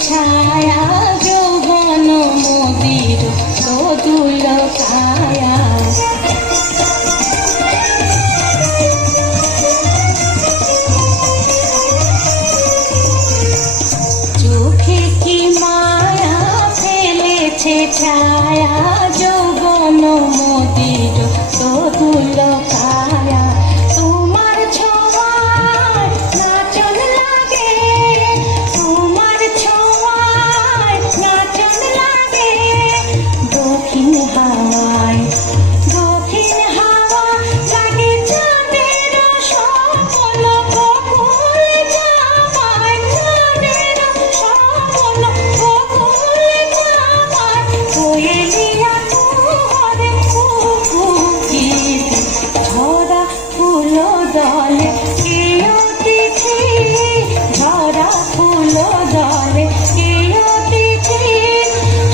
ছায়া যৌবন মোদির সদুল কায়া চোখে কি মায়া ফেলেছে ছায়া যৌবন মোদির সদুল কায়া তোমার ছোঁয়ায় নাচন লাগে তোমার ছোঁয়ায় নাচন লাগে দক্ষিণ হাওয়ায় লাগে চাঁদের স্বপ্ন বকুল জামায় চাঁদের স্বপ্ন বকুল জামায় কোয়েলিয়া তোরে কুকুকিত ঝরা ফুল দলে কে অতিথি ঝরা ফুল দলে কে অতিথি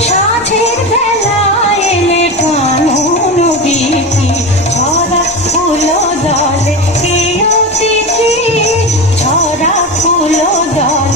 সাঁঝের বেলায় এলে কানুন বিধি ঝরা ফুল দলে কে অতিথি ঝরা ফুল দলে